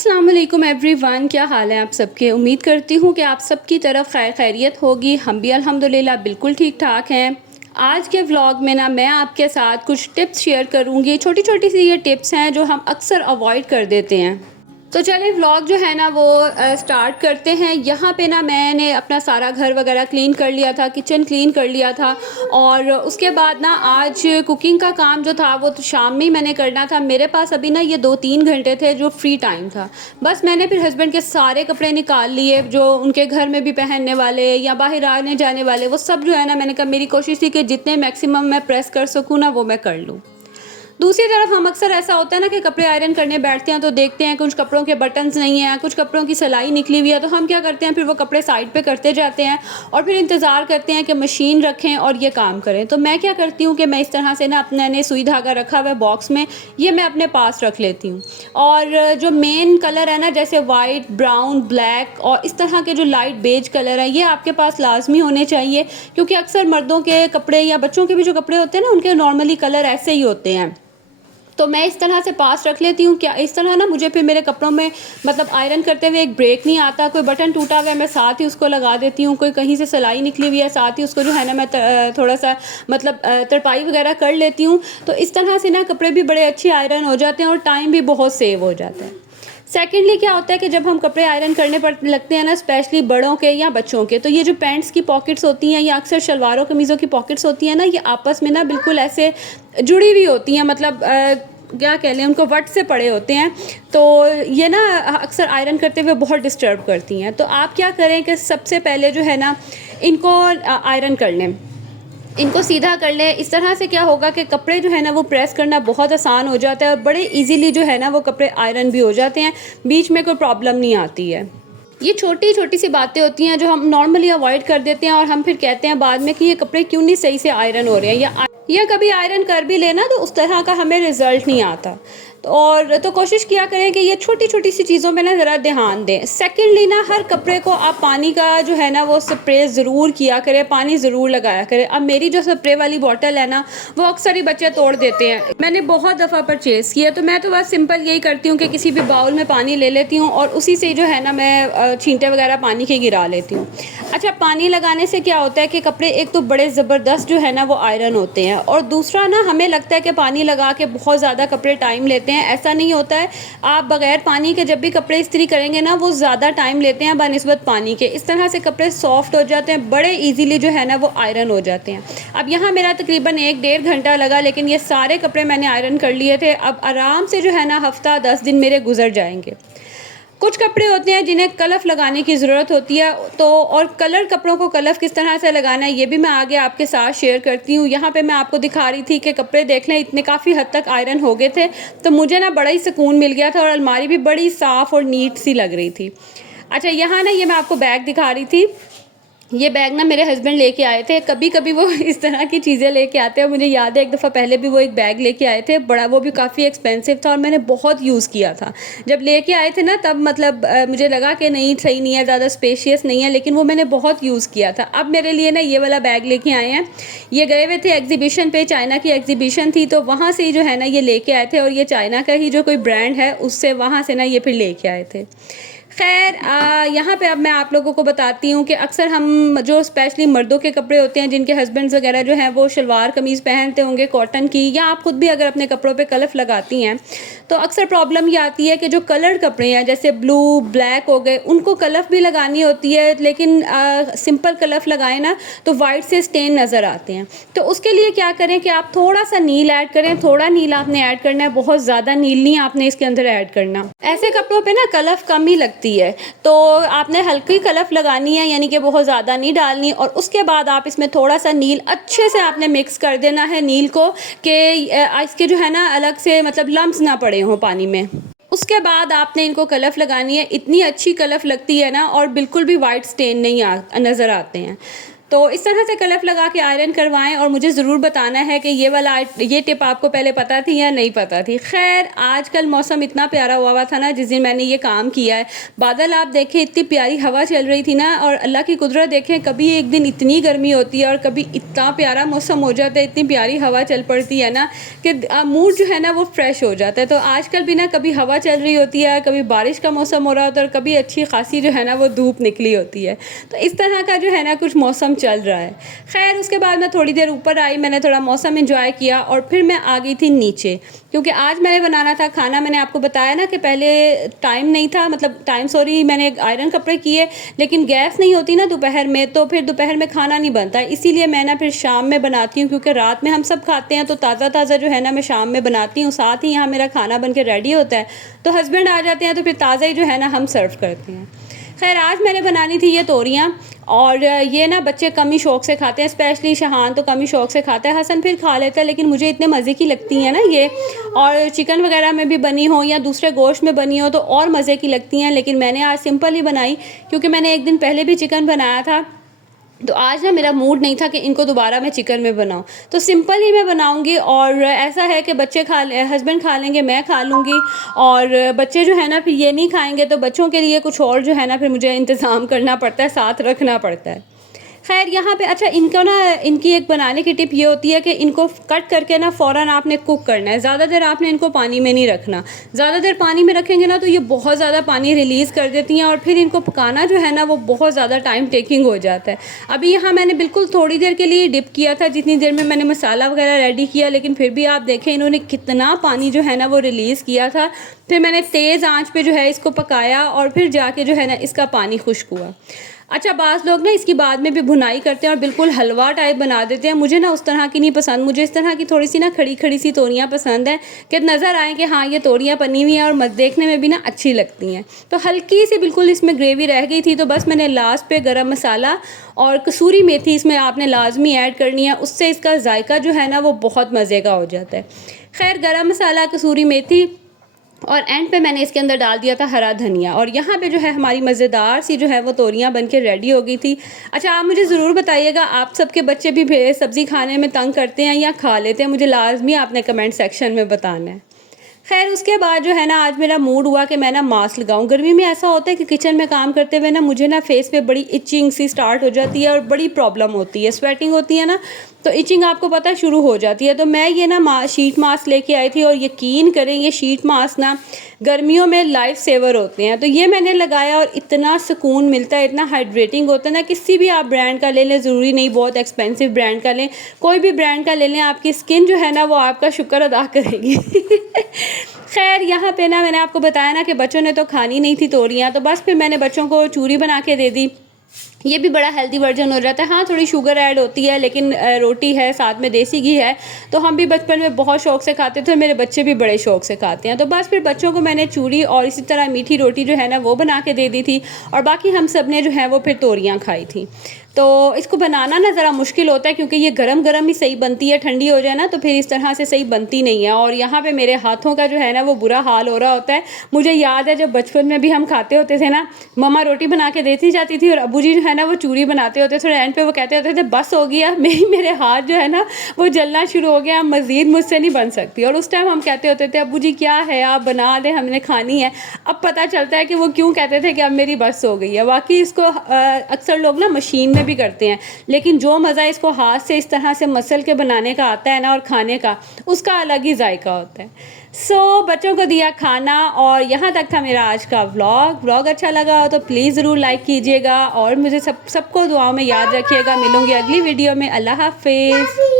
अस्सलाम वालेकुम एवरीवन, क्या हाल है आप सबके। उम्मीद करती हूँ कि आप सबकी तरफ खैर खैरियत होगी। हम भी अल्हम्दुलिल्लाह बिल्कुल ठीक ठाक हैं। आज के व्लॉग में ना मैं आपके साथ कुछ टिप्स शेयर करूँगी। छोटी छोटी सी ये टिप्स हैं जो हम अक्सर अवॉइड कर देते हैं। तो चलिए व्लॉग जो है ना वो स्टार्ट करते हैं। यहाँ पे ना मैंने अपना सारा घर वगैरह क्लीन कर लिया था, किचन क्लीन कर लिया था और उसके बाद ना आज कुकिंग का काम जो था वो तो शाम में ही मैंने करना था। मेरे पास अभी ना ये 2-3 घंटे थे जो फ्री टाइम था। बस मैंने फिर हस्बैंड के सारे कपड़े निकाल लिए जो उनके घर में भी पहनने वाले या बाहर आने जाने वाले, वो सब जो है ना मैंने कहा, मेरी कोशिश थी कि जितने मैक्सिमम मैं प्रेस कर सकूँ ना वो मैं कर लूँ। दूसरी तरफ हम अक्सर ऐसा होता है ना कि कपड़े आयरन करने बैठते हैं तो देखते हैं कुछ कपड़ों के बटन्स नहीं हैं, कुछ कपड़ों की सिलाई निकली हुई है, तो हम क्या करते हैं फिर वो कपड़े साइड पे करते जाते हैं और फिर इंतज़ार करते हैं कि मशीन रखें और ये काम करें। तो मैं क्या करती हूँ कि मैं इस तरह से ना अपने सुई धागा रखा हुआ है बॉक्स में, ये मैं अपने पास रख लेती हूँ। और जो मेन कलर है ना जैसे वाइट, ब्राउन, ब्लैक और इस तरह के जो लाइट बेज कलर है ये आपके पास लाजमी होने चाहिए, क्योंकि अक्सर मर्दों के कपड़े या बच्चों के भी जो कपड़े होते हैं ना उनके नॉर्मली कलर ऐसे ही होते हैं। तो मैं इस तरह से पास रख लेती हूँ। क्या इस तरह ना मुझे फिर मेरे कपड़ों में मतलब आयरन करते हुए एक ब्रेक नहीं आता। कोई बटन टूटा हुआ है मैं साथ ही उसको लगा देती हूँ, कोई कहीं से सिलाई निकली हुई है साथ ही उसको जो है ना मैं थोड़ा सा मतलब तरपाई वगैरह कर लेती हूँ। तो इस तरह से ना कपड़े भी बड़े अच्छे आयरन हो जाते हैं और टाइम भी बहुत सेव हो जाता है। सेकेंडली क्या होता है कि जब हम कपड़े आयरन करने पर लगते हैं ना, स्पेशली बड़ों के या बच्चों के, तो ये जो पैंट्स की पॉकेट्स होती हैं या अक्सर शलवारों कमीज़ों की पॉकेट्स होती हैं ना, ये आपस में ना बिल्कुल ऐसे जुड़ी हुई होती हैं, मतलब क्या कह लें, उनको वट से पड़े होते हैं। तो ये ना अक्सर आयरन करते हुए बहुत डिस्टर्ब करती हैं। तो आप क्या करें कि सबसे पहले जो है ना इनको आयरन कर लें, इनको सीधा कर लें। इस तरह से क्या होगा कि कपड़े जो है ना वो प्रेस करना बहुत आसान हो जाता है और बड़े इजीली जो है ना वो कपड़े आयरन भी हो जाते हैं, बीच में कोई प्रॉब्लम नहीं आती है। ये छोटी छोटी सी बातें होती हैं जो हम नॉर्मली अवॉइड कर देते हैं और हम फिर कहते हैं बाद में कि ये कपड़े क्यों नहीं सही से आयरन हो रहे हैं, या कभी आयरन कर भी लेना तो उस तरह का हमें रिज़ल्ट नहीं आता। तो कोशिश किया करें कि ये छोटी छोटी सी चीज़ों में ना ज़रा ध्यान दें। सेकेंडली ना हर कपड़े को आप पानी का जो है ना वो स्प्रे ज़रूर किया करें, पानी ज़रूर लगाया करें। अब मेरी जो स्प्रे वाली बॉटल है ना वो अक्सर ही बच्चे तोड़ देते हैं, मैंने बहुत दफ़ा परचेज़ किया। तो मैं तो बस सिंपल यही करती हूँ कि किसी भी बाउल में पानी ले लेती हूँ और उसी से जो है ना मैं छींटे वगैरह पानी के गिरा लेती हूँ। अच्छा, पानी लगाने से क्या होता है कि कपड़े एक तो बड़े ज़बरदस्त जो है ना वो आयरन होते हैं और दूसरा ना हमें लगता है कि पानी लगा के बहुत ज़्यादा कपड़े टाइम लेते हैं, ऐसा नहीं होता है। आप बगैर पानी के जब भी कपड़े इस्त्री करेंगे ना वो ज़्यादा टाइम लेते हैं बनिस्बत पानी के। इस तरह से कपड़े सॉफ्ट हो जाते हैं, बड़े ईजीली जो है ना वो आयरन हो जाते हैं। अब यहाँ मेरा तकरीबन 1-1.5 घंटा लगा, लेकिन ये सारे कपड़े मैंने आयरन कर लिए थे। अब आराम से जो है ना हफ्ता 10 दिन मेरे गुजर जाएंगे। कुछ कपड़े होते हैं जिन्हें कलफ लगाने की ज़रूरत होती है, तो और कलर कपड़ों को कलफ किस तरह से लगाना है ये भी मैं आगे आपके साथ शेयर करती हूँ। यहाँ पे मैं आपको दिखा रही थी कि कपड़े देख लें इतने काफ़ी हद तक आयरन हो गए थे, तो मुझे ना बड़ा ही सुकून मिल गया था और अलमारी भी बड़ी साफ़ और नीट सी लग रही थी। अच्छा, यहाँ ना ये मैं आपको बैग दिखा रही थी। ये बैग ना मेरे हस्बैंड लेके आए थे। कभी कभी वो इस तरह की चीज़ें लेके आते हैं। मुझे याद है एक दफ़ा पहले भी वो एक बैग लेके आए थे बड़ा, वो भी काफ़ी एक्सपेंसिव था और मैंने बहुत यूज़ किया था। जब लेके आए थे ना तब मतलब मुझे लगा कि नहीं सही नहीं है, ज़्यादा स्पेशियस नहीं है, लेकिन वो मैंने बहुत यूज़ किया था। अब मेरे लिए ना ये वाला बैग लेके आए हैं। ये गए हुए थे एग्जीबिशन पे, चाइना की एग्जीबिशन थी, तो वहाँ से ही जो है ना ये लेके आए थे और ये चाइना का ही जो कोई ब्रांड है उससे वहाँ से ना ये फिर लेके आए थे। खैर यहाँ पे अब मैं आप लोगों को बताती हूँ कि अक्सर हम जो स्पेशली मर्दों के कपड़े होते हैं जिनके हस्बैंड्स वगैरह जो हैं वो शलवार कमीज़ पहनते होंगे कॉटन की, या आप ख़ुद भी अगर अपने कपड़ों पे कलफ लगाती हैं तो अक्सर प्रॉब्लम ये आती है कि जो कलर्ड कपड़े हैं जैसे ब्लू ब्लैक हो गए उनको कलफ भी लगानी होती है, लेकिन सिंपल कलफ लगाए ना तो वाइट से स्टेन नज़र आते हैं। तो उसके लिए क्या करें कि आप थोड़ा सा नील ऐड करें, थोड़ा नील आपने ऐड करना है, बहुत ज़्यादा नील नहीं आपने इसके अंदर ऐड करना। ऐसे कपड़ों पे ना कलफ कम ही लगती है, तो आपने हल्की कलफ लगानी है, यानी कि बहुत ज़्यादा नहीं डालनी। और उसके बाद आप इसमें थोड़ा सा नील अच्छे से आपने मिक्स कर देना है नील को, कि इसके जो है ना अलग से मतलब लम्स ना पड़े हों पानी में। उसके बाद आपने इनको कलफ लगानी है। इतनी अच्छी कलफ लगती है ना और बिल्कुल भी वाइट स्टेन नहीं नज़र आते हैं। तो इस तरह से क्लिप लगा के आयरन करवाएं और मुझे ज़रूर बताना है कि ये टिप आपको पहले पता थी या नहीं पता थी। खैर, आजकल मौसम इतना प्यारा हुआ था ना जिस दिन मैंने ये काम किया है। बादल आप देखें, इतनी प्यारी हवा चल रही थी ना, और अल्लाह की कुदरत देखें, कभी एक दिन इतनी गर्मी होती है और कभी इतना प्यारा मौसम हो जाता है, इतनी प्यारी हवा चल पड़ती है ना कि मूड जो है ना वो फ्रेश हो जाता है। तो आजकल भी ना कभी हवा चल रही होती है, कभी बारिश का मौसम हो रहा होता है और कभी अच्छी खासी जो है ना वो धूप निकली होती है। तो इस तरह का जो है ना कुछ मौसम चल रहा है। खैर, उसके बाद मैं थोड़ी देर ऊपर आई, मैंने थोड़ा मौसम एंजॉय किया और फिर मैं आ गई थी नीचे, क्योंकि आज मैंने बनाना था खाना। मैंने आपको बताया ना कि पहले टाइम नहीं था, मतलब मैंने आयरन कपड़े किए, लेकिन गैस नहीं होती ना दोपहर में, तो फिर दोपहर में खाना नहीं बनता। इसीलिए मैं ना फिर शाम में बनाती हूँ, क्योंकि रात में हम सब खाते हैं तो ताज़ा ताज़ा जो है ना मैं शाम में बनाती हूँ। साथ ही यहाँ मेरा खाना बन के रेडी होता है, तो हस्बैंड आ जाते हैं तो फिर ताज़ा ही जो है ना हम सर्व करते हैं। खैर, आज मैंने बनानी थी ये तोरियाँ, और ये ना बच्चे कम ही शौक़ से खाते हैं, स्पेशली शहान तो कम ही शौक़ से खाता है, हसन फिर खा लेता है, लेकिन मुझे इतने मज़े की लगती हैं ना ये, और चिकन वगैरह में भी बनी हो या दूसरे गोश्त में बनी हो तो और मज़े की लगती हैं। लेकिन मैंने आज सिंपल ही बनाई, क्योंकि मैंने एक दिन पहले भी चिकन बनाया था, तो आज ना मेरा मूड नहीं था कि इनको दोबारा मैं चिकन में बनाऊं, तो सिंपल ही मैं बनाऊंगी। और ऐसा है कि बच्चे हस्बैंड खा लेंगे, मैं खा लूँगी, और बच्चे जो है ना फिर ये नहीं खाएंगे, तो बच्चों के लिए कुछ और जो है ना फिर मुझे इंतज़ाम करना पड़ता है, साथ रखना पड़ता है। खैर, यहाँ पे अच्छा, इनकी एक बनाने की टिप ये होती है कि इनको कट करके ना फ़ौरन आपने कुक करना है। ज़्यादा देर आपने इनको पानी में नहीं रखना। ज़्यादा देर पानी में रखेंगे ना तो ये बहुत ज़्यादा पानी रिलीज़ कर देती हैं, और फिर इनको पकाना जो है ना वो बहुत ज़्यादा टाइम टेकिंग हो जाता है। अभी यहाँ मैंने बिल्कुल थोड़ी देर के लिए डिप किया था, जितनी देर में मैंने मसाला वगैरह रेडी किया, लेकिन फिर भी आप देखें इन्होंने कितना पानी जो है ना वो रिलीज़ किया था। फिर मैंने तेज़ आँच पर जो है इसको पकाया, और फिर जाके जो है ना इसका पानी खुश्क हुआ। अच्छा, बाज़ लोग ना इसकी बाद में भी भुनाई करते हैं और बिल्कुल हलवा टाइप बना देते हैं। मुझे ना उस तरह की नहीं पसंद, मुझे इस तरह की थोड़ी सी ना खड़ी खड़ी सी तोरियाँ पसंद हैं, कि नज़र आए कि हाँ ये तोरियाँ बनी हुई हैं, और देखने में भी ना अच्छी लगती हैं। तो हल्की सी बिल्कुल इसमें ग्रेवी रह गई थी, तो बस मैंने लास्ट पे गरम मसाला और कसूरी मेथी इसमें आपने लाजमी ऐड करनी है, उससे इसका जायका जो है ना वो बहुत मज़े का हो जाता है। खैर, गरम मसाला, कसूरी मेथी, और एंड पे मैंने इसके अंदर डाल दिया था हरा धनिया, और यहाँ पे जो है हमारी मज़ेदार सी जो है वो तोरियाँ बन के रेडी हो गई थी। अच्छा, आप मुझे ज़रूर बताइएगा, आप सबके बच्चे भी सब्ज़ी खाने में तंग करते हैं या खा लेते हैं? मुझे लाजमी आपने कमेंट सेक्शन में बताना है। खैर, उसके बाद जो है ना आज मेरा मूड हुआ कि मैं ना मास्क लगाऊं। गर्मी में ऐसा होता है कि किचन में काम करते हुए ना मुझे ना फेस पे बड़ी इचिंग सी स्टार्ट हो जाती है, और बड़ी प्रॉब्लम होती है, स्वेटिंग होती है ना, तो इचिंग आपको पता है शुरू हो जाती है। तो मैं ये ना शीट मास्क लेके आई थी, और यकीन करें ये शीट मास्क ना गर्मियों में लाइफ सेवर होते हैं। तो ये मैंने लगाया और इतना सुकून मिलता है, इतना हाइड्रेटिंग होता है ना। किसी भी आप ब्रांड का ले लें, ज़रूरी नहीं बहुत एक्सपेंसिव ब्रांड का लें, कोई भी ब्रांड का ले लें, आपकी स्किन जो है ना वो आपका शुक्र अदा करेगी। खैर, यहाँ पे ना मैंने आपको बताया ना कि बच्चों ने तो खानी नहीं थी तोरियाँ, तो बस फिर मैंने बच्चों को चूरी बना के दे दी। ये भी बड़ा हेल्दी वर्जन हो जाता है। हाँ, थोड़ी शुगर ऐड होती है, लेकिन रोटी है, साथ में देसी घी है, तो हम भी बचपन में बहुत शौक़ से खाते थे, और मेरे बच्चे भी बड़े शौक़ से खाते हैं। तो बस फिर बच्चों को मैंने चूरी और इसी तरह मीठी रोटी जो है ना वो बना के दे दी थी, और बाकी हम सब ने जो है वो फिर तोरियाँ खाई थी। तो इसको बनाना ना ज़रा मुश्किल होता है, क्योंकि ये गरम गरम ही सही बनती है, ठंडी हो जाए ना तो फिर इस तरह से सही बनती नहीं है। और यहाँ पे मेरे हाथों का जो है ना वो बुरा हाल हो रहा होता है। मुझे याद है जब बचपन में भी हम खाते होते थे ना, मम्मा रोटी बना के देती जाती थी, और अबू जी जो है ना वो चूरी बनाते होते थे, एंड पे वो कहते होते थे बस हो गया, मेरे हाथ जो है ना वो जलना शुरू हो गया, मज़ीद मुझसे नहीं बन सकती। और उस टाइम हम कहते होते थे अबू जी क्या है, आप बना दें, हमने खानी है। अब पता चलता है कि वो क्यों कहते थे कि अब मेरी बस हो गई है। बाकी इसको अक्सर लोग ना मशीन भी करते हैं, लेकिन जो मज़ा इसको हाथ से इस तरह से मसल के बनाने का आता है ना और खाने का, उसका अलग ही जायका होता है। बच्चों को दिया खाना, और यहाँ तक था मेरा आज का व्लॉग अच्छा लगा हो तो प्लीज़ ज़रूर लाइक कीजिएगा, और मुझे सबको दुआओं में याद रखिएगा। मिलूंगी अगली वीडियो में। अल्लाह हाफिज़।